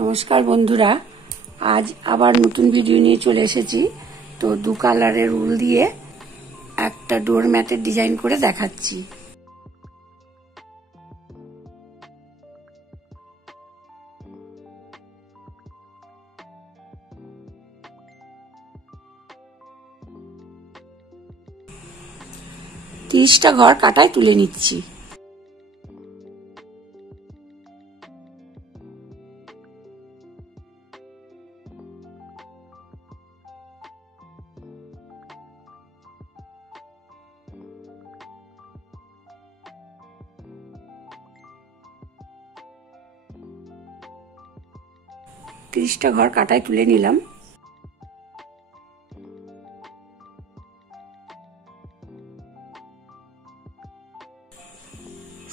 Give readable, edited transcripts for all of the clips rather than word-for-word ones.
নমস্কার বন্ধুরা, আজ আবার নতুন ভিডিও নিয়ে চলে এসেছি। তো দু কালারের উল দিয়ে একটা ডোর ম্যাটের ডিজাইন করে দেখাচ্ছি। ত্রিশটা ঘর কাটায় তুলে নিচ্ছি। ত্রিশটা ঘর কাটায় তুলে নিলাম।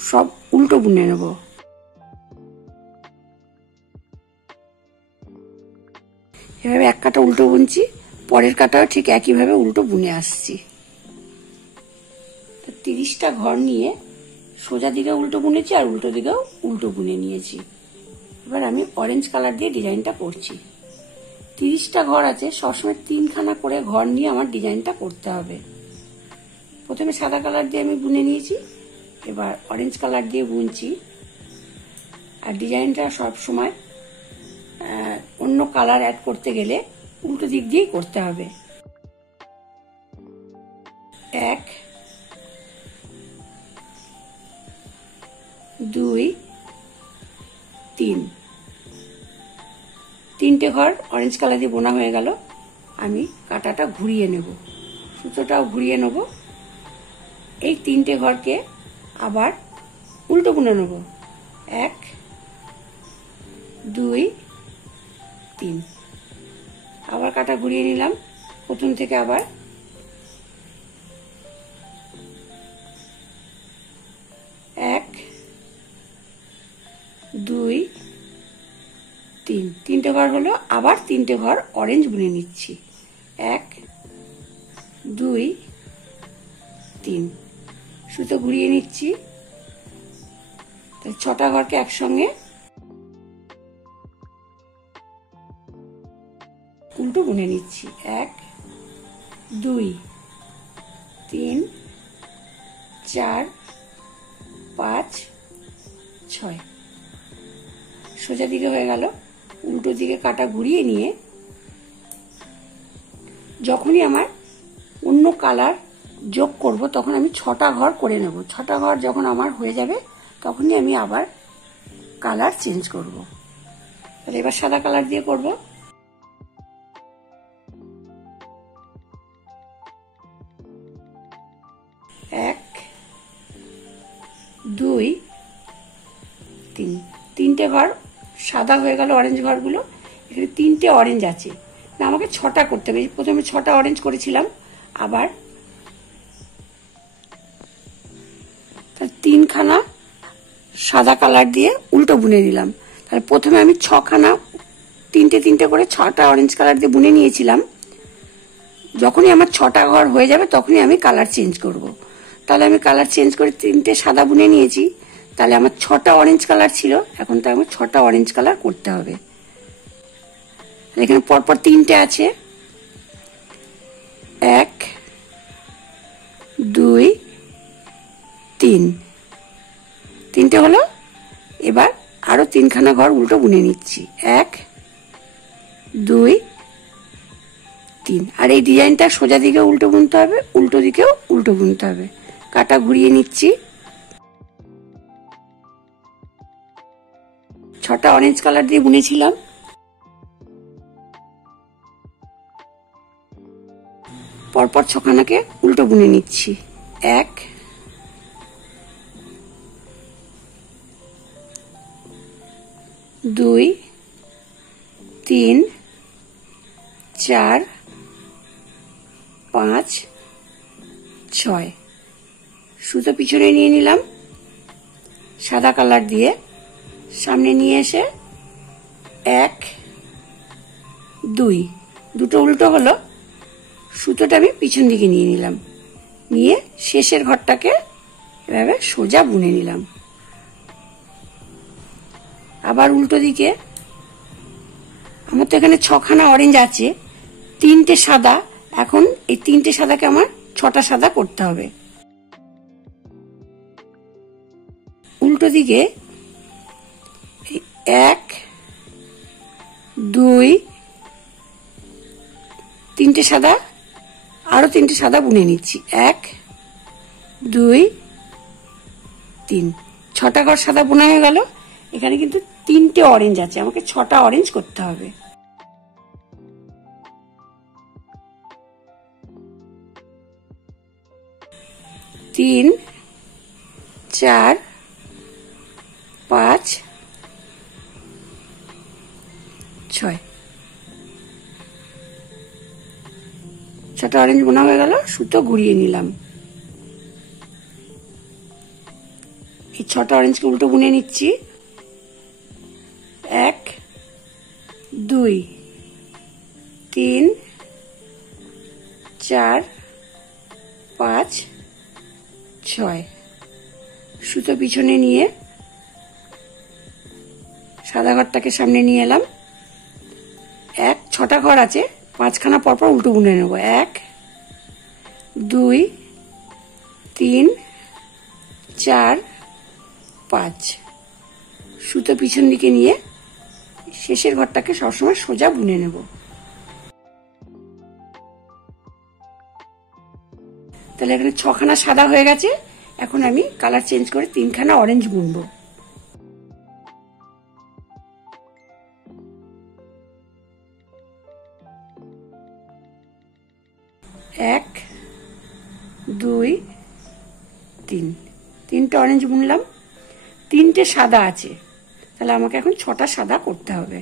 সব উল্টো বুনে নেব। এভাবে এক কাটা উল্টো বুনছি, পরের কাটাও ঠিক একইভাবে উল্টো বুনে আসছি। 30টা ঘর নিয়ে সোজা দিকে উল্টো বুনেছি আর উল্টো দিকেও উল্টো বুনে নিয়েছি। এবার আমি অরেঞ্জ কালার দিয়ে ডিজাইনটা করছি। 30টা ঘর আছে, সবসময় 3খানা করে ঘর নিয়ে আমার ডিজাইনটা করতে হবে। প্রথমে সাদা কালার দিয়ে আমি বুনে নিয়েছি, এবার অরেঞ্জ কালার দিয়ে বুনছি। আর ডিজাইনটা সব সময় অন্য কালার অ্যাড করতে গেলে উল্টো দিক দিয়েই করতে হবে। 1 2 3 তিনটে ঘর অরেঞ্জ কালার দিয়ে বোনা হয়ে গেল। আমি কাঁটাটা ঘুরিয়ে নেব, সুতোটাও ঘুরিয়ে নেব। এই 3টে ঘরকে আবার উল্টো বুনে নেব। 1 2 3 আবার কাঁটা ঘুরিয়ে নিলাম। প্রথম থেকে আবার 1 2 3 তিনটে ঘর হলো, আবার 3টে ঘর অরেঞ্জ বুনে নিচ্ছি। 1 2 3 সুতো ঘুরিয়ে নিচ্ছি। 6টা ঘরকে একসঙ্গে উল্টো বুনে নিচ্ছি। 1 2 3 4 5 6 সোজা দিকে হয়ে গেল। উল্টো দিকে কাটা ঘুরিয়ে নিয়ে যখনই আমার অন্য কালার যোগ করব তখন আমি 6টা ঘর করে নেব। 6টা ঘর যখন আমার হয়ে যাবে তখনই আমি আবার কালার চেঞ্জ করব। তাহলে এবার সাদা কালার দিয়ে করব। এক 2 3 তিনটে ঘর সাদা হয়ে গেল। অরেঞ্জ ঘরগুলো, এখানে 3টে অরেঞ্জ আছে, না আমাকে 6টা করতে হবে। প্রথমে 6টা অরেঞ্জ করেছিলাম, আবার 3খানা সাদা কালার দিয়ে উল্টো বুনে নিলাম। তাহলে প্রথমে আমি 6খানা 3টে করে 6টা অরেঞ্জ কালার দিয়ে বুনে নিয়েছিলাম। যখনই আমার 6টা ঘর হয়ে যাবে তখনই আমি কালার চেঞ্জ করব। তাহলে আমি কালার চেঞ্জ করে 3টে সাদা বুনে নিয়েছি। তাহলে আমার 6টা অরেঞ্জ কালার ছিল, এখন তো আমার 6টা অরেঞ্জ কালার করতে হবে। এখানে পরপর 3টে আছে। 1 2 3 তিনটে হলো। এবার আরো 3খানা ঘর উল্টো বুনে নিচ্ছি। 1 2 3 আর এই ডিজাইনটা সোজা দিকে উল্টো বুনতে হবে, উল্টো দিকেও উল্টো বুনতে হবে। কাটা ঘুরিয়ে নিচ্ছি। 6টা অরেঞ্জ কালার দিয়ে বুনেছিলাম। পরপর 6খানাকে উল্টো বুনে নিচ্ছি। 1 2 3 4 5 6 সুতো পিছনে নিয়ে নিলাম। সাদা কালার দিয়ে সামনে নিয়ে এসে 1 2 দুটো উল্টো হলো। সুতোটা আমি পিছন দিকে নিয়ে নিলাম, নিয়ে শেষের ঘরটাকে এভাবে সোজা বুনে নিলাম। আবার উল্টো দিকে আমার তো এখানে 6খানা অরেঞ্জ আছে, 3টে সাদা। এখন এই 3টে সাদাকে আমার 6টা সাদা করতে হবে। উল্টো দিকে 1 2 3টে সাদা, আরো 3টে সাদা বুনে নিচ্ছি। 1 2 3, 6টা ঘর সাদা বোনা হয়ে গেল। এখানে কিন্তু 3টে অরেঞ্জ আছে, আমাকে 6টা অরেঞ্জ করতে হবে। তিন, 4 5 6, 6টা অরেঞ্জ বোনা হয়ে গেল। সুতো ঘুরিয়ে নিলাম। এই 6টা অরেঞ্জকে উল্টো বুনে নিচ্ছি। 1 2 3 4 5 6, সুতো পিছনে নিয়ে সাদা ঘরটাকে সামনে নিয়ে এলাম। 6টা ঘর আছে, 5খানা পরপর উল্টো বুনে নেব। 1 2 3 4 5, সুতো পিছন দিকে নিয়ে শেষের ঘরটাকে সবসময় সোজা বুনে নেব। তাহলে এখানে 6খানা সাদা হয়ে গেছে। এখন আমি কালার চেঞ্জ করে 3খানা অরেঞ্জ বুনবো। এক 2 3, 3টে অরেঞ্জ বুনলাম। 3টে সাদা আছে, তাহলে আমাকে এখন 6টা সাদা করতে হবে।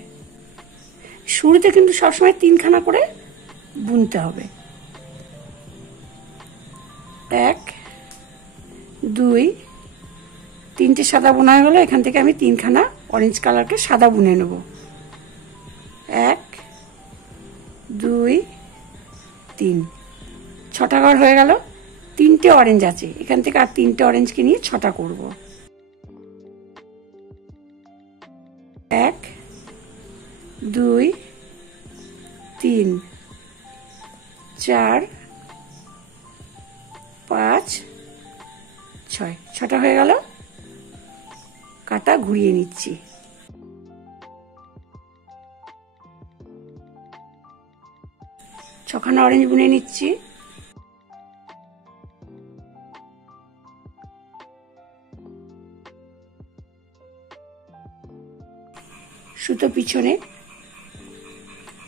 শুরুতে কিন্তু সবসময় 3খানা করে বুনতে হবে। 1 2 3টে সাদা বোনা হয়ে গেল। এখান থেকে আমি 3খানা অরেঞ্জ কালারকে সাদা বুনে নেব। 1 2 3, 6টা ঘর হয়ে গেল। 3টে অরেঞ্জ আছে, এখান থেকে আর 3টে অরেঞ্জকে নিয়ে 6টা করব। 1 2 3 4 5 6, 6টা হয়ে গেল। কাটা ঘুরিয়ে নিচ্ছি। ছখানা অরেঞ্জ বুনে নিচ্ছি। সুতো পিছনে,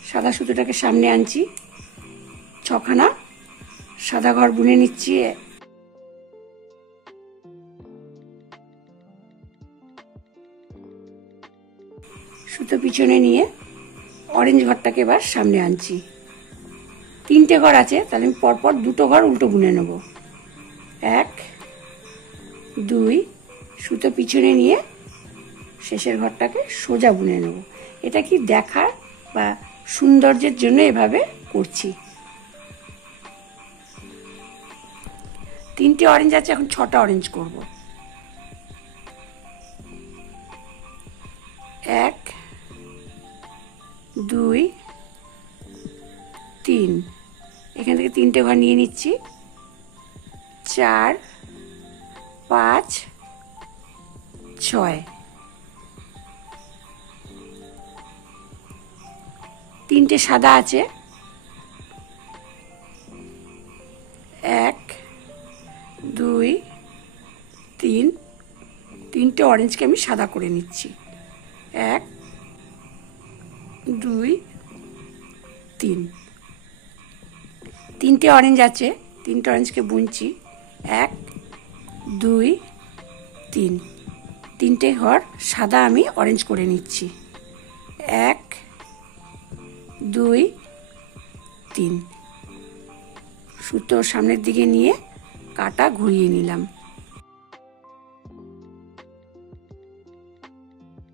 সাদা সুতোটাকে সামনে আনছি। 6খানা সাদা ঘর বুনে নিচ্ছি। সুতো পিছনে নিয়ে অরেঞ্জ ঘরটাকে এবার সামনে আনছি। 3টে ঘর আছে, তাহলে আমি পরপর 2টো ঘর উল্টো বুনে নেব। 1 2, সুতো পিছনে নিয়ে শেষের ঘরটাকে সোজা বুনে নেব। এটা কি দেখার বা সৌন্দর্যের জন্য এভাবে করছি। 3টে অরেঞ্জ আছে, এখন 6টা অরেঞ্জ করব। 1 2 3, এখান থেকে 3টে ঘর নিয়ে নিচ্ছি। 4 5 6, 3টে সাদা আছে। 1 2 3, 3টে অরেঞ্জকে আমি সাদা করে নিচ্ছি। 1 2 3, 3টে অরেঞ্জ আছে, 3টে অরেঞ্জকে বুনছি। 1 2 3, 3টে ঘর সাদা আমি অরেঞ্জ করে নিচ্ছি। 1 2 3, সুতো সামনের দিকে নিয়ে কাটা ঘুরিয়ে নিলাম।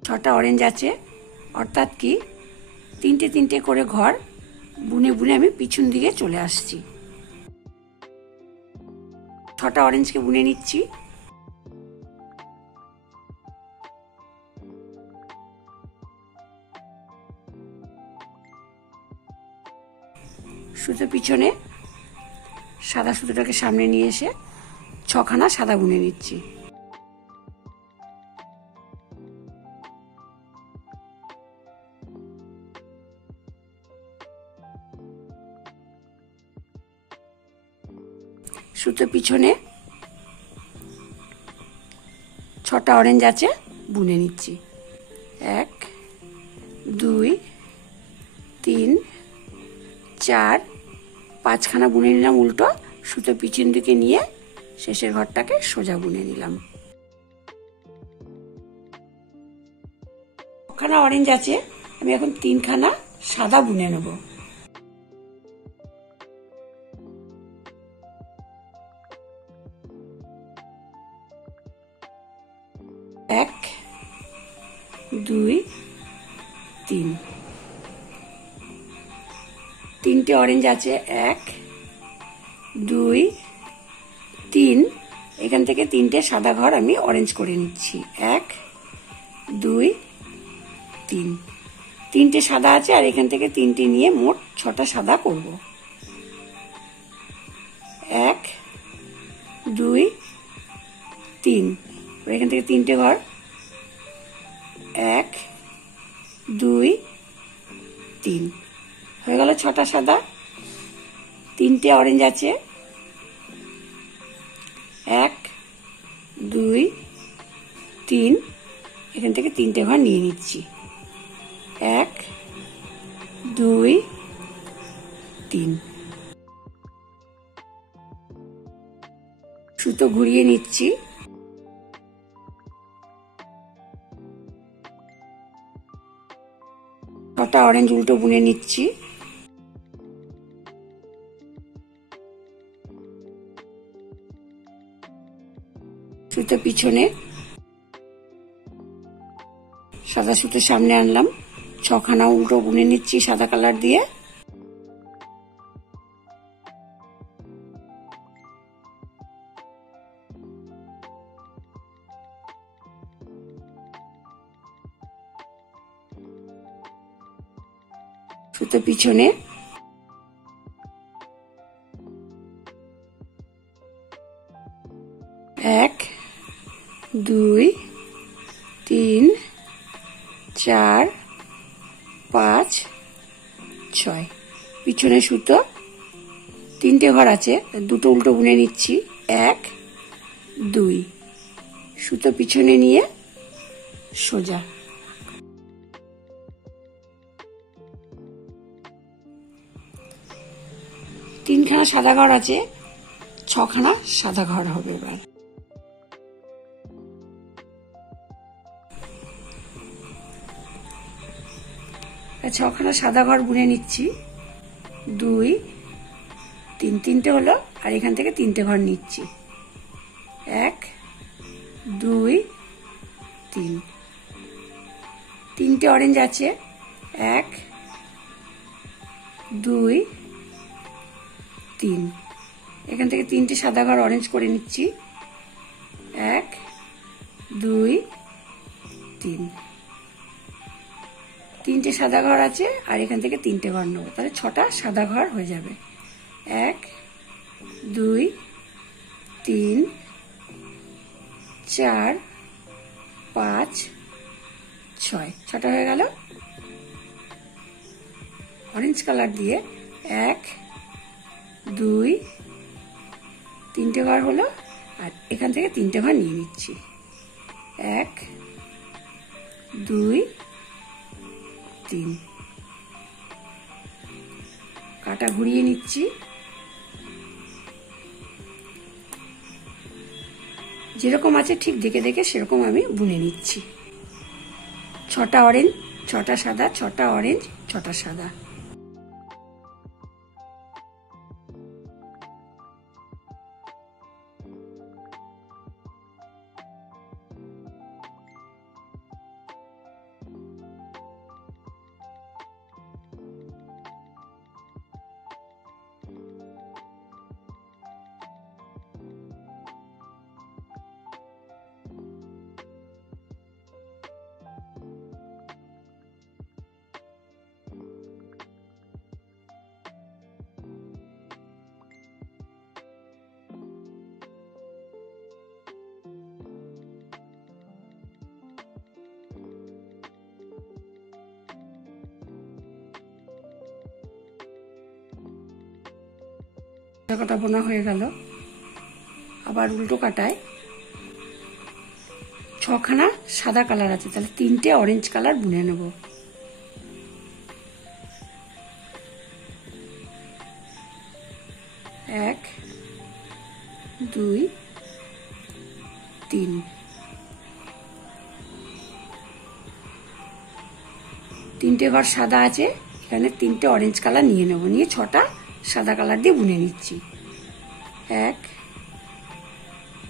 6টা অরেঞ্জ আছে, অর্থাৎ কি 3টে 3টে করে ঘর বুনে বুনে আমি পিছন দিকে চলে আসছি। 6টা অরেঞ্জকে বুনে নিচ্ছি। সুতো পিছনে সাদা সুতোটাকে সামনে নিয়ে এসে 6খানা সাদা বুনে নিচ্ছি। সুতো পিছনে 6টা অরেঞ্জ আছে, বুনে নিচ্ছি। 1 2 3 4 5খানা বুনে নিলাম উল্টো। সুতো পিছন দিকে নিয়ে শেষের ঘরটাকে সোজা বুনে নিলাম। 6খানা অরেঞ্জ আছে, আমি এখন 3খানা সাদা বুনে নেব। 1 2 3 3টে অরেঞ্জ আছে। 1 2 3 এখান থেকে 3টে সাদা ঘর আমি অরেঞ্জ করে নিচ্ছি। 1 2 3 3টে সাদা আছে, আর এখান থেকে 3টে নিয়ে মোট 6টা সাদা করব। 1 2 3 এখান থেকে 3টে ঘর। 1 2 3 হয়ে গেল 6টা সাদা। 3টে অরেঞ্জ আছে। 1 2 3 এখান থেকে 3টে ঘর নিয়ে নিচ্ছি। 1 2 3 সুতো ঘুরিয়ে নিচ্ছি। 6টা অরেঞ্জ উল্টো বুনে নিচ্ছি। সুতো পিছনে সাদা সুতো সামনে আনলাম। 6খানা উল্টো বুনে নিচ্ছি সাদা কালার দিয়ে। সুতো পিছনে 1 2 3 4 5 6 পিছনে সুতো 3টে ঘর আছে, 2টো উল্টো বুনে নিচ্ছি। 1 2 সুতো পিছনে নিয়ে সোজা। 3খানা সাদা ঘর আছে, 6খানা সাদা ঘর হবে। এবার 6খানা সাদা ঘর বুনে নিচ্ছি। 2 3 3টে হলো, আর এখান থেকে 3টে ঘর নিচ্ছি। 1 2 3 3টে অরেঞ্জ আছে। 1 2 3 এখান থেকে 3টে সাদা ঘর অরেঞ্জ করে নিচ্ছি। 1 2 3 3টে সাদা ঘর আছে, আর এখান থেকে 3টে ঘর নেবো, তাহলে 6টা সাদা ঘর হয়ে যাবে। 1 2 3 4 5 6 6টা হয়ে গেল। অরেঞ্জ কালার দিয়ে 1 2 3টে ঘর হলো, আর এখান থেকে 3টে ঘর নিয়ে নিচ্ছি। 1 2 3 কাটা ঘুরিয়ে নিচ্ছি। যেরকম আছে ঠিক দেখে দেখে সেরকম আমি বুনে নিচ্ছি। 6টা অরেঞ্জ, 6টা সাদা, 6টা অরেঞ্জ, 6টা সাদা। কাটা বোনা হয়ে গেল। আবার উল্টো কাটায় 6খানা সাদা কালার আছে, তাহলে 3টে অরেঞ্জ কালার বুনে নেব। এক, দুই, তিন। 3টে ঘর সাদা আছে, এখানে 3টে অরেঞ্জ কালার নিয়ে নেব, নিয়ে 6টা সাদা কালার দিয়ে বুনে নিচ্ছি। 1,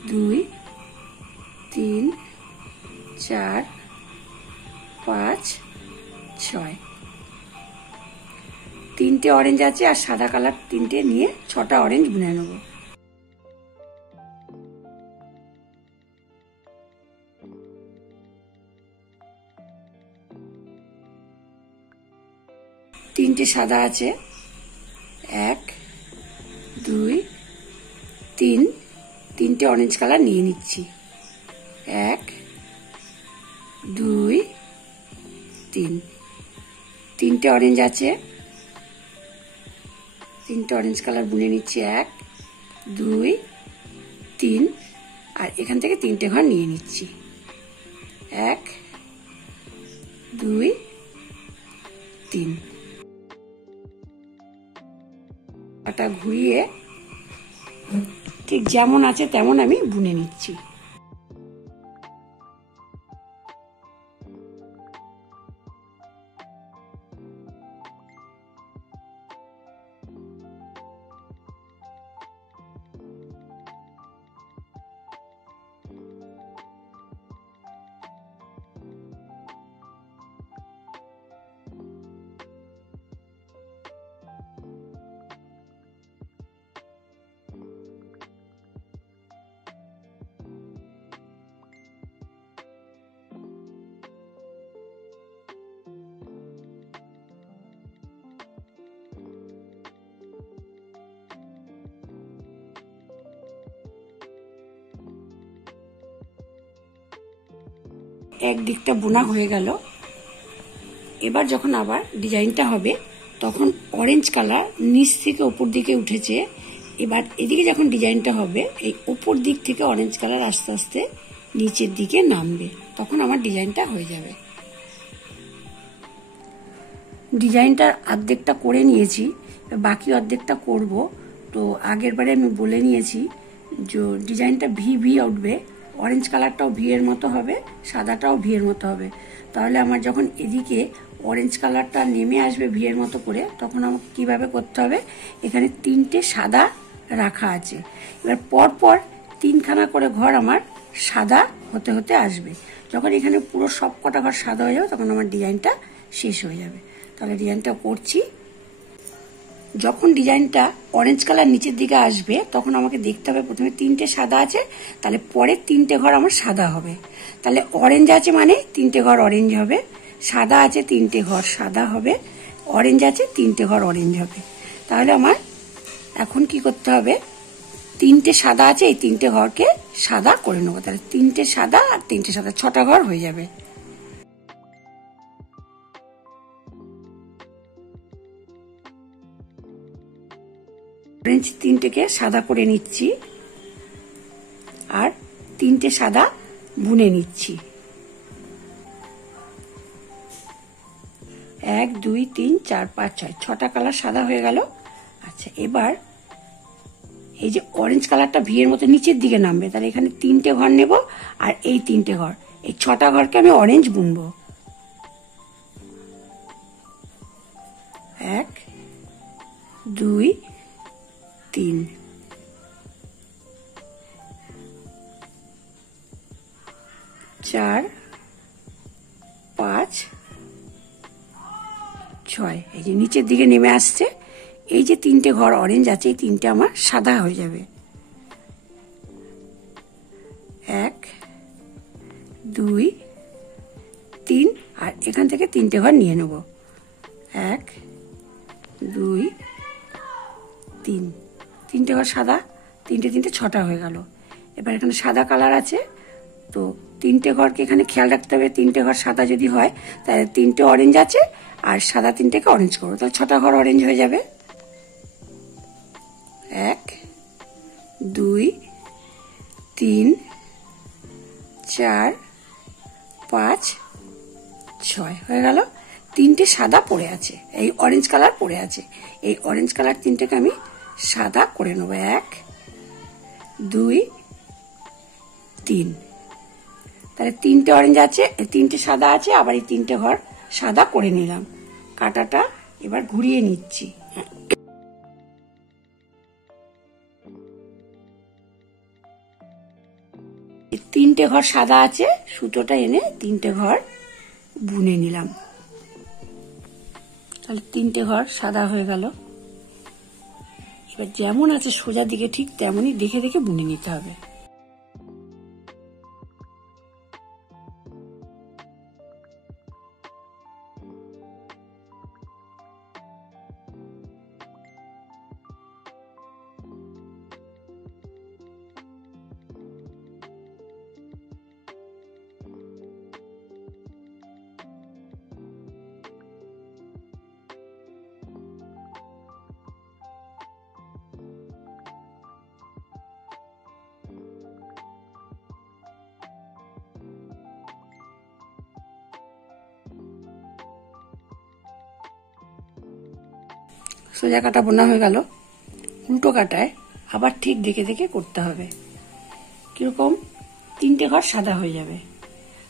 2, 3, 4, 5, 6। 3টে অরেঞ্জ আছে আর সাদা কালার 3টে নিয়ে 6টা অরেঞ্জ বুনে নেব। তিনটে সাদা আছে, 1, 2, 3। 3টে অরেঞ্জ কালার নিয়ে নিচ্ছি। 1, 2, 3। 3টে অরেঞ্জ আছে, 3টে অরেঞ্জ কালার বুনে নিচ্ছি। 1, 2, 3। আর এখান থেকে 3টে ঘর নিয়ে নিচ্ছি। 1, 2, 3। কাটা ঘুরিয়ে ঠিক যেমন আছে তেমন আমি বুনে নিচ্ছি। একদিকটা বোনা হয়ে গেল। এবার যখন আবার ডিজাইনটা হবে তখন অরেঞ্জ কালার নিচ থেকে উপর দিকে উঠেছে, এবার এদিকে যখন ডিজাইনটা হবে এই উপর দিক থেকে অরেঞ্জ কালার আস্তে আস্তে নিচের দিকে নামবে, তখন আমার ডিজাইনটা হয়ে যাবে। ডিজাইনটার অর্ধেকটা করে নিয়েছি, বাকি অর্ধেকটা করব। তো আগের বারে আমি বলে নিয়েছি যে ডিজাইনটা ভি ভি উঠবে, অরেঞ্জ কালারটাও ভি এর মতো হবে, সাদাটাও ভি এর মতো হবে। তাহলে আমার যখন এদিকে অরেঞ্জ কালারটা নেমে আসবে ভি এর মতো করে, তখন আমাকে কিভাবে করতে হবে, এখানে 3টে সাদা রাখা আছে, এবার পরপর 3খানা করে ঘর আমার সাদা হতে হতে আসবে। যখন এখানে পুরো সব কটা ঘর সাদা হয়ে যাবে তখন আমার ডিজাইনটা শেষ হয়ে যাবে। তাহলে ডিজাইনটা করছি। যখন ডিজাইনটা অরেঞ্জ কালার নিচের দিকে আসবে তখন আমাকে দেখতে হবে প্রথমে 3টে সাদা আছে, তাহলে পরের 3টে ঘর আমার সাদা হবে। তাহলে অরেঞ্জ আছে মানে 3টে ঘর অরেঞ্জ হবে, সাদা আছে 3টে ঘর সাদা হবে, অরেঞ্জ আছে 3টে ঘর অরেঞ্জ হবে। তাহলে আমার এখন কি করতে হবে, 3টে সাদা আছে, এই 3টে ঘরকে সাদা করে নেবো। তাহলে 3টে সাদা আর 3টে সাদা, 6টা ঘর হয়ে যাবে। অরেঞ্জ 3টেকে সাদা করে নিচ্ছি আর 3টে সাদা বুনে নিচ্ছি। 1, 2, 3, 4, 5, 6, 6টা কালার সাদা হয়ে গেল। আচ্ছা, এবার এই যে অরেঞ্জ কালারটা ভি এর মতো নিচের দিকে নামবে, তাহলে এখানে 3টে ঘর নেব আর এই 3টে ঘর, এই 6টা ঘরকে আমি অরেঞ্জ বুনবো। 1, 2, 3। 4, 5, 6। এই যে নিচের দিকে নেমে আসছে, এই যে 3টে ঘর অরেঞ্জ আছে এই 3টে আমার সাদা হয়ে যাবে। 1, 2, 3। আর এখান থেকে 3টে ঘর নিয়ে নেব। 1, 2, 3। 3টে ঘর সাদা, 3টে 6টা হয়ে গেল। এবার এখানে সাদা কালার আছে, তো 3টে ঘরকে এখানে খেয়াল রাখতে হবে। 3টে ঘর সাদা যদি হয় তাহলে 3টে অরেঞ্জ আছে আর সাদা 3টেকে অরেঞ্জ করবো, তাহলে 6টা ঘর অরেঞ্জ হয়ে যাবে। 1, 2 3 4 5 6 হয়ে গেল। তিনটে সাদা পড়ে আছে, এই অরেঞ্জ কালার পড়ে আছে। এই অরেঞ্জ কালার তিনটেকে আমি সাদা করে নেবো। 1 2 3। তাহলে তিনটে অরেঞ্জ আছে, তিনটে সাদা আছে, আবার এই তিনটে ঘর সাদা করে নিলাম। কাঁটাটা এবার ঘুরিয়ে নিচ্ছি। তিনটে ঘর সাদা আছে, সুতোটা এনে তিনটে ঘর বুনে নিলাম। তাহলে তিনটে ঘর সাদা হয়ে গেল। এবার যেমন আছে সোজা দিকে ঠিক তেমনই দেখে দেখে বুনে নিতে হবে। সোজা কাটা বোনা হয়ে গেল। উল্টো কাটায় আবার ঠিক দেখে দেখে করতে হবে। কিরকম? তিনটে ঘর সাদা হয়ে যাবে।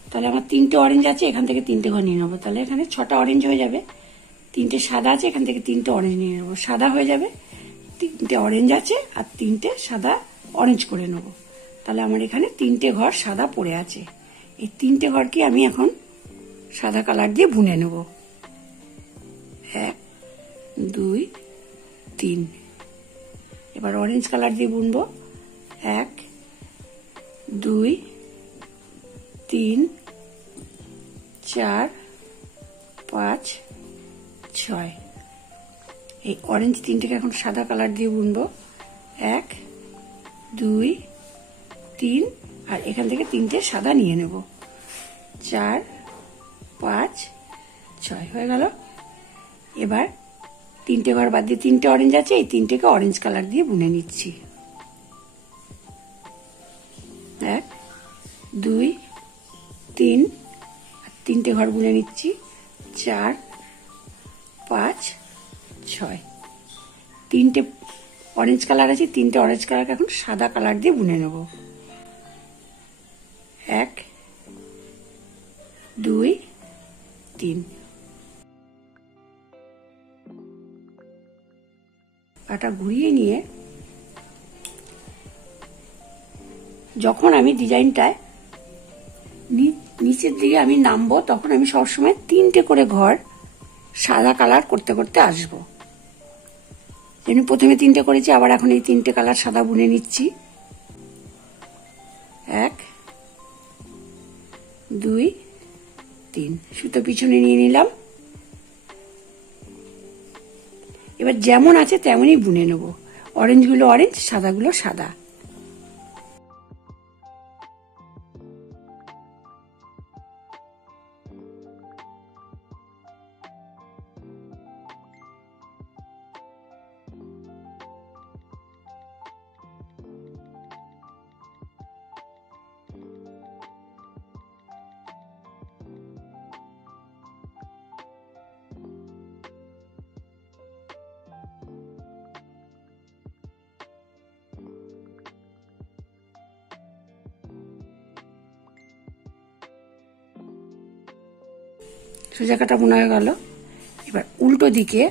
তাহলে আমার তিনটে অরেঞ্জ আছে, এখান থেকে তিনটে ঘর নিয়ে নেবো। তাহলে এখানে 6টা অরেঞ্জ হয়ে যাবে। তিনটে সাদা আছে, এখান থেকে তিনটে অরেঞ্জ নিয়ে নেবো। সাদা হয়ে যাবে। তিনটে অরেঞ্জ আছে আর তিনটে সাদা অরেঞ্জ করে নেব। তাহলে আমার এখানে তিনটে ঘর সাদা পড়ে আছে। এই তিনটে ঘরকে আমি এখন সাদা কালার দিয়ে বুনে নেব। 1 2 3। এবার অরেঞ্জ কালার দিয়ে বুনবো। 1 2 3 4 5 6। এই অরেঞ্জ তিনটেকে এখন সাদা কালার দিয়ে বুনবো। 1 2 3 আর এখান থেকে তিনটে সাদা নিয়ে নেব। 4 5 6 হয়ে গেল। এবার তিনটে ঘর বাদ দিয়ে তিনটে অরেঞ্জ আছে, এই তিনটেকে অরেঞ্জ কালার দিয়ে বুনে নিচ্ছি। 1 2 3 আর তিনটে ঘর বুনে নিচ্ছি। 4 5 6। তিনটে অরেঞ্জ কালার আছে, তিনটে অরেঞ্জ কালারকে এখন সাদা কালার দিয়ে বুনে নেব। 1 2 3। কাটা ঘুরিয়ে নিয়ে যখন আমি ডিজাইনটায় নিচের দিকে আমি নামবো, তখন আমি সবসময় তিনটে করে ঘর সাদা কালার করতে করতে আসবো। যেমনি প্রথমে তিনটে করেছি, আবার এখন এই তিনটে কালার সাদা বুনে নিচ্ছি। 1 2 3। সুতো পিছনে নিয়ে নিলাম। এবার যেমন আছে তেমনই বুনে নেব। অরেঞ্জ গুলো অরেঞ্জ, সাদাগুলো সাদা। সোজা কাটা বোনা হয়ে গেল। এবার উল্টো দিকে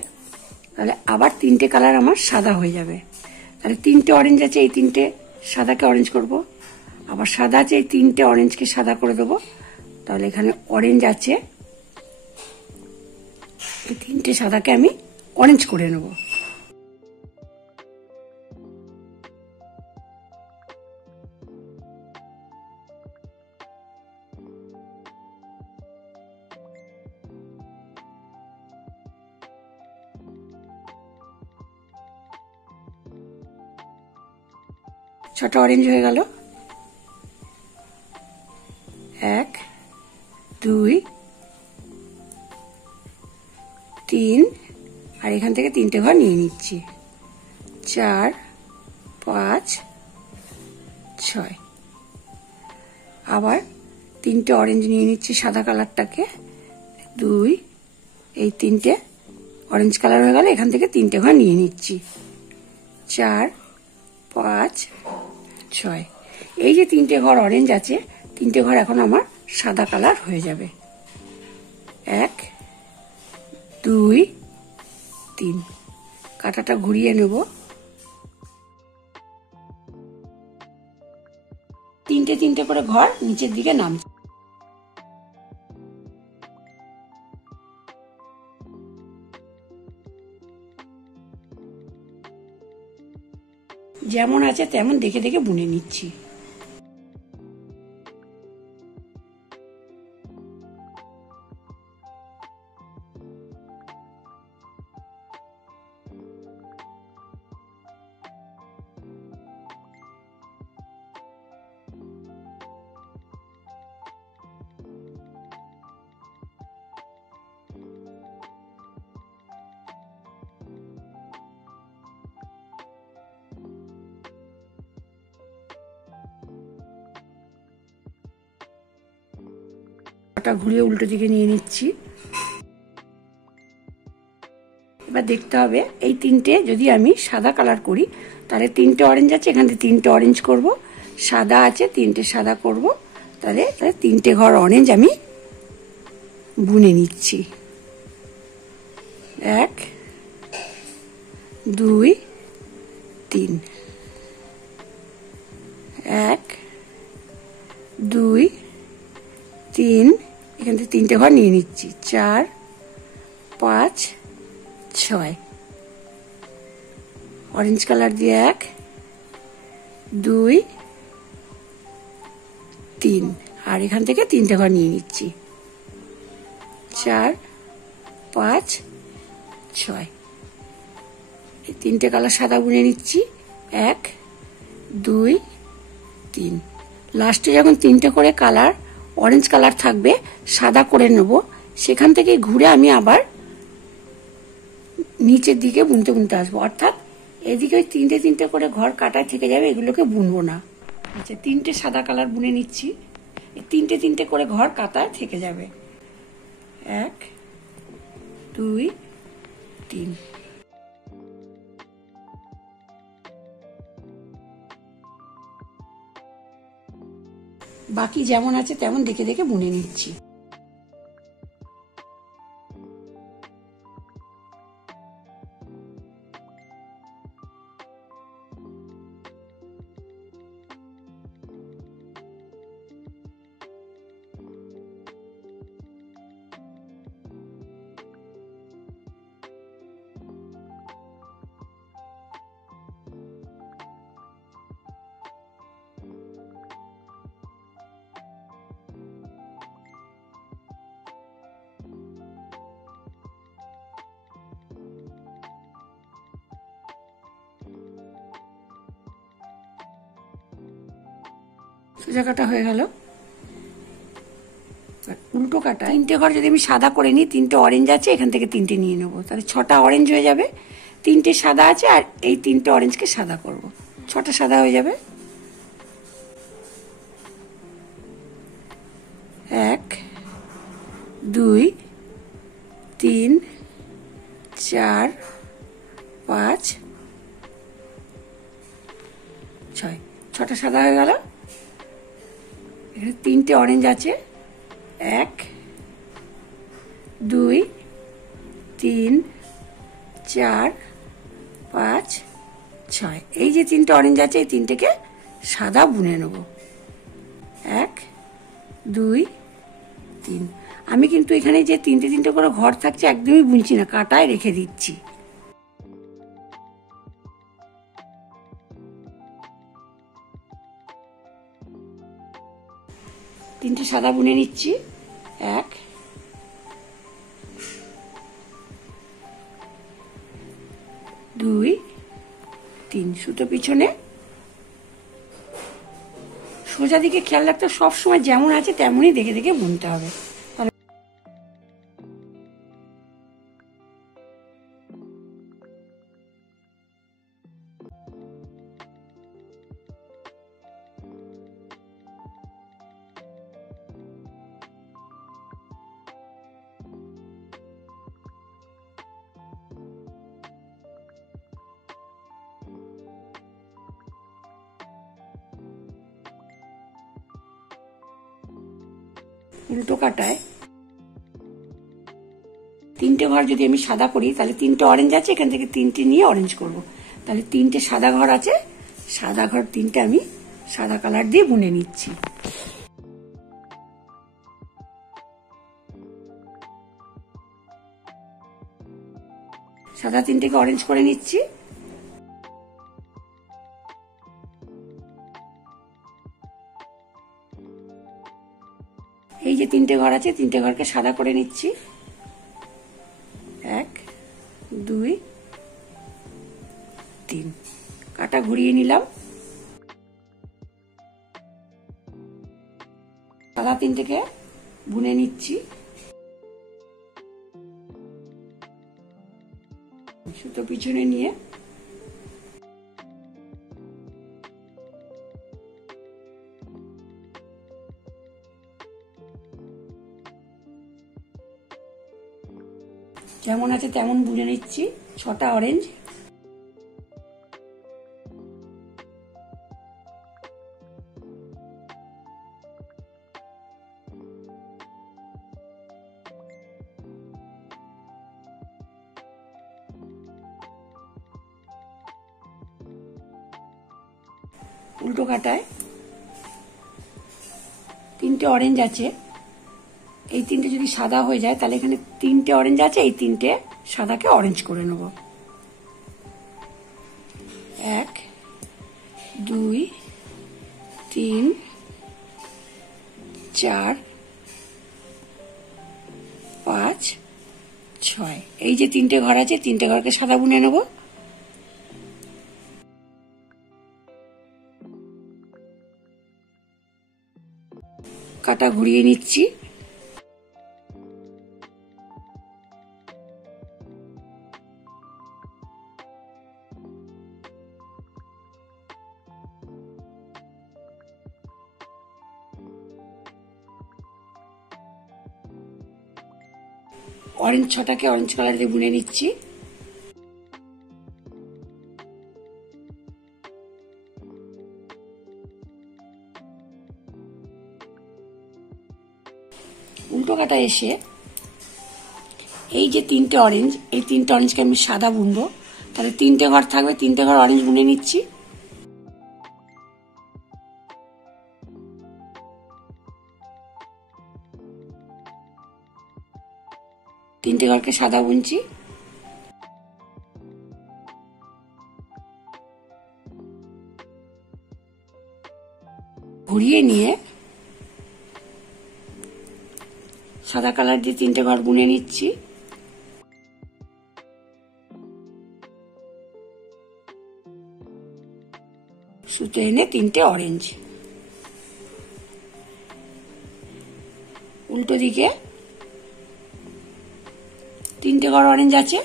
তাহলে আবার তিনটে কালার আমার সাদা হয়ে যাবে। তাহলে তিনটে অরেঞ্জ আছে, এই তিনটে সাদাকে অরেঞ্জ করব। আবার সাদা আছে, এই তিনটে অরেঞ্জকে সাদা করে দেবো। তাহলে এখানে অরেঞ্জ আছে, এই তিনটে সাদাকে আমি অরেঞ্জ করে নেব। ছটা অরেঞ্জ হয়ে গেল। 1 2 3 আর এখান থেকে তিনটে ঘর নিয়ে নিচ্ছি। 4 5 6। আবার তিনটে অরেঞ্জ নিয়ে নিচ্ছি সাদা কালারটাকে, 2, এই তিনটে অরেঞ্জ কালার হয়ে গেল, এখান থেকে তিনটে ঘর নিয়ে নিচ্ছি, 4, 5, 6। এই যে তিনটে ঘর অরেঞ্জ আছে, তিনটে ঘর এখন আমার সাদা কালার হয়ে যাবে। 1, 2, 3। কাঁটাটা ঘুরিয়ে নেব। তিনটে তিনটে করে ঘর নিচের দিকে নামছে। যেমন আছে তেমন দেখে দেখে বুনে নিচ্ছি। ঘুরিয়ে উল্টো দিকে নিয়ে নিচ্ছি। এবার দেখতে হবে এই তিনটে যদি আমি সাদা কালার করি তাহলে তিনটে অরেঞ্জ আছে, এখান থেকে তিনটে অরেঞ্জ করব, সাদা আছে তিনটে সাদা করব, তাহলে তিনটে ঘর অরেঞ্জ আমি বুনে নিচ্ছি। 1, 2, 3। 1, 2, 3। এখান থেকে তিনটে ঘর নিয়ে নিচ্ছি, 4, 5, 6। অরেঞ্জ কালার দিয়ে 1, 2, 3। আর এখান থেকে তিনটে ঘর নিয়ে নিচ্ছি, 4, 5, 6। এই তিনটে কালার সাদা বুনে নিচ্ছি, 1, 2, 3। লাস্টে যখন তিনটে করে কালার অরেঞ্জ কালার থাকবে সাদা করে নেব, সেখান থেকে ঘুরে আমি আবার নিচের দিকে বুনতে বুনতে আসবো, অর্থাৎ এদিকে ওই তিনটে তিনটে করে ঘর কাটায় থেকে যাবে, এগুলোকে বুনবো না। আচ্ছা, তিনটে সাদা কালার বুনে নিচ্ছি, তিনটে তিনটে করে ঘর কাটায় থেকে যাবে, 1, 2, 3। বাকি যেমন আছে তেমন দেখে দেখে বুনে নিচ্ছি। সোজা কাটা হয়ে গেল। উল্টো কাটা তিনটে ঘর যদি আমি সাদা করে নিই, তিনটে অরেঞ্জ আছে, এখান থেকে তিনটে নিয়ে নেবো, তাহলে 6টা অরেঞ্জ হয়ে যাবে। তিনটে সাদা আছে আর এই তিনটে অরেঞ্জকে সাদা করব, 6টা সাদা হয়ে যাবে। 1, 2, 3, 4, 5, 6। 6টা সাদা হয়ে গেল। এখানে তিনটে অরেঞ্জ আছে, 1, 2, 3, 4, 5, 6। এই যে তিনটে অরেঞ্জ আছে এই তিনটেকে সাদা বুনে নেব, 1, 2, 3। আমি কিন্তু এখানে যে তিনটে তিনটে করে ঘর থাকছে একদমই বুনছি না, কাটায় রেখে দিচ্ছি। তিনটে সাদা বুনে নিচ্ছি, 1, 2, 3। সুতো পিছনে সোজা দিকে খেয়াল রাখতে, সবসময় যেমন আছে তেমনই দেখে দেখে বুনতে হবে। উল্টো কাটায় তিনটে ঘর যদি আমি সাদা করি তাহলে তিনটে অরেঞ্জ আছে, এখান থেকে তিনটে নিয়ে অরেঞ্জ করব। তাহলে তিনটে সাদা ঘর আছে, সাদা ঘর তিনটে আমি সাদা কালার দিয়ে বুনে নিচ্ছি। সাদা তিনটেকে অরেঞ্জ করে নিচ্ছি। এই যে তিনটে ঘর আছে, তিনটে ঘরকে সাদা করে নিচ্ছি। 1 2 3 কাটা ঘুরিয়ে নিলাম। সাদা তিনটেকে বুনে নিচ্ছি। সুতো পিছনে নিয়ে যেমন আছে তেমন বুনে নিচ্ছি। 6টা অরেঞ্জ। উল্টো কাটায় তিনটে অরেঞ্জ আছে, এই তিনটে যদি সাদা হয়ে যায় তাহলে এখানে তিনটে অরেঞ্জ আছে, এই তিনটে সাদাকে অরেঞ্জ করে নেব। 1 2 3 4 5 6। এই যে তিনটে ঘর আছে, তিনটে ঘরকে সাদা বুনে নেব। কাটা ঘুরিয়ে নিচ্ছি। অরেঞ্জ 6টাকে অরেঞ্জ কালার দিয়ে বুনে নিচ্ছি। উল্টো কাটা এসে এই যে তিনটে অরেঞ্জ, এই তিনটে অরেঞ্জকে আমি সাদা বুনবো। তাহলে তিনটে ঘর থাকবে, তিনটে ঘর অরেঞ্জ বুনে নিচ্ছি। তিনটে ঘরকে সাদা বুনছি। ঘুরিয়ে নিয়ে সাদা কালার দিয়ে তিনটে ঘর বুনে নিচ্ছি। সুতো এনে তিনটে অরেঞ্জ। উল্টো দিকে তিনটে ঘর অরেঞ্জ আছে,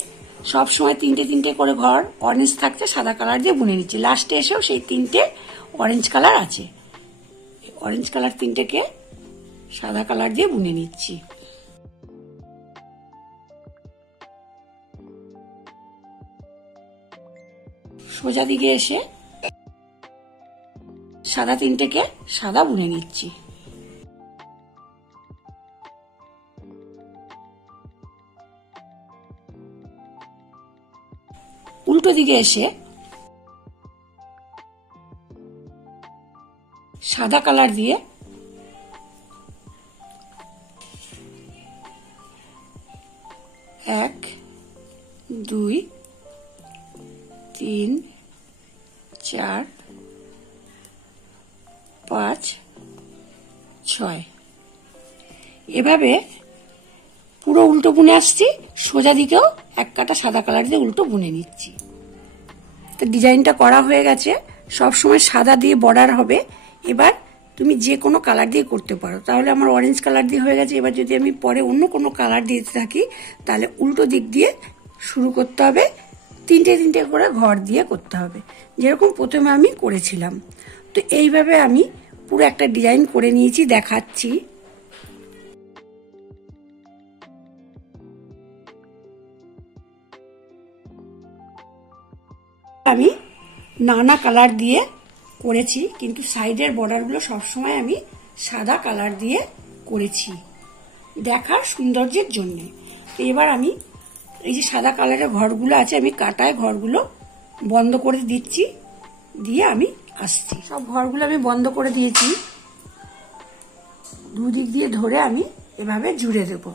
সব সময় তিনটে তিনটে করে ঘর অরেঞ্জ থাকছে, সাদা কালার দিয়ে বুনে নিচ্ছি। লাস্টে এসেও সেই তিনটে অরেঞ্জ কালার আছে, অরেঞ্জ কালার তিনটেকে সাদা কালার দিয়ে বুনে নিচ্ছি। সোজা দিকে এসে সাদা তিনটেকে সাদা বুনে নিচ্ছি। উল্টো দিকে এসে সাদা কালার দিয়ে 1 2 3 4 5 6 এভাবে পুরো উল্টো বুনে আসছি। সোজা দিকেও এক কাটা সাদা কালার দিয়ে উল্টো বুনে নিচ্ছি। তো ডিজাইনটা করা হয়ে গেছে। সব সময় সাদা দিয়ে বর্ডার হবে। এবার তুমি যে কোনো কালার দিয়ে করতে পারো। তাহলে আমার অরেঞ্জ কালার দিয়ে হয়ে গেছে। এবার যদি আমি পরে অন্য কোনো কালার দিতে থাকি তাহলে উল্টো দিক দিয়ে শুরু করতে হবে, তিনটে তিনটে করে ঘর দিয়ে করতে হবে, যেরকম প্রথমে আমি করেছিলাম। তো এইভাবে আমি পুরো একটা ডিজাইন করে নিয়েছি, দেখাচ্ছি। আমি নানা কালার দিয়ে করেছি, কিন্তু সাইডের বর্ডারগুলো সবসময় আমি সাদা কালার দিয়ে করেছি। দেখার সৌন্দর্যের জন্য। এবার আমি এই যে সাদা কালারের ঘরগুলো আছে, আমি কাটায় ঘরগুলো বন্ধ করে দিচ্ছি, দিয়ে আমি আসছি। সব ঘরগুলো আমি বন্ধ করে দিয়েছি। দুদিক দিয়ে ধরে আমি এভাবে জুড়ে দেব।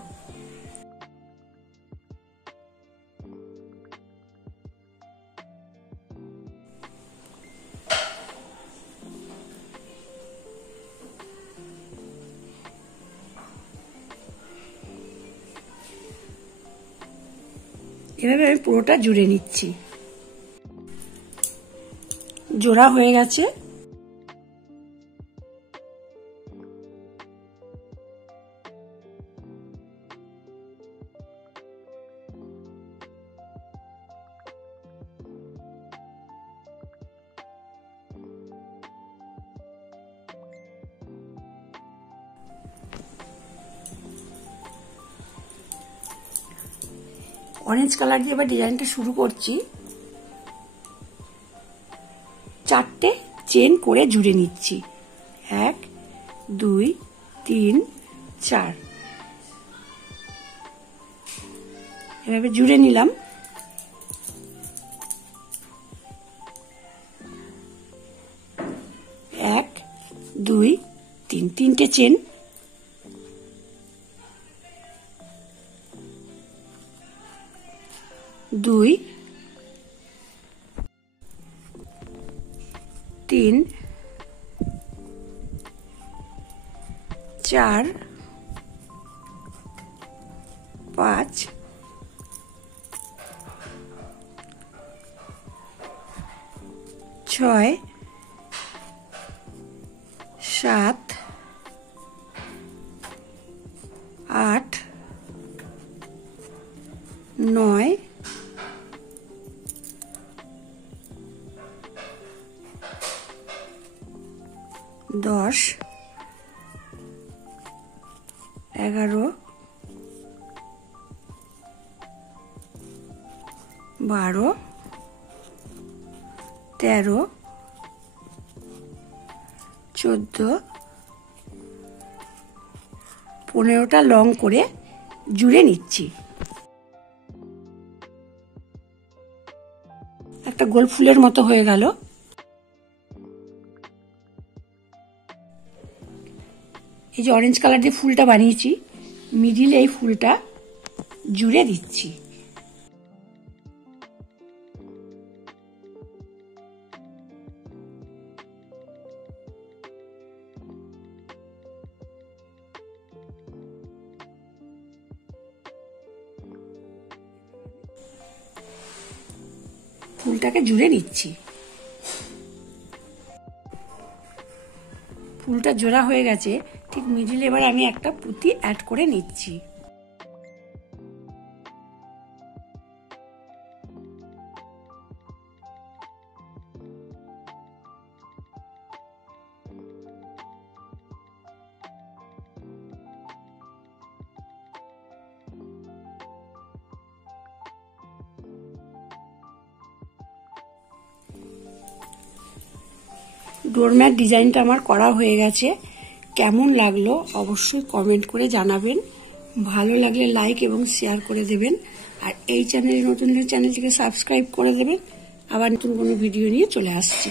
এভাবে আমি পুরোটা জুড়ে নিচ্ছি। জোড়া হয়ে গেছে। অরেঞ্জ কালার দিয়ে এবার ডিজাইনটা শুরু করছি। 4টে চেন করে জুড়ে নিচ্ছি। 1 2 3 4 এভাবে জুড়ে নিলাম। এক, 2 3, 3টে চেন। দুই, 3 4 5 6 7 8 9 10 11 12 13 14 15টা লং করে জুড়ে নিচ্ছি। একটা গোল ফুলের মতো হয়ে গেল। এই যে অরেঞ্জ কালার দিয়ে ফুলটা বানিয়েছি, মিডিলে এই ফুলটা জুড়ে দিচ্ছি। ফুলটাকে জুড়ে নিচ্ছি। ফুলটা জোড়া হয়ে গেছে। ঠিক মিডিলে এবার আমি একটা পুঁতি অ্যাড করে নিচ্ছি। ডোরম্যাট ডিজাইনটা আমার করা হয়ে গেছে। কেমন লাগলো অবশ্যই কমেন্ট করে জানাবেন। ভালো লাগলে লাইক এবং শেয়ার করে দেবেন। আর এই চ্যানেলে নতুন হলে চ্যানেলটিকে সাবস্ক্রাইব করে দেবেন। আবার নতুন কোনো ভিডিও নিয়ে চলে আসছি।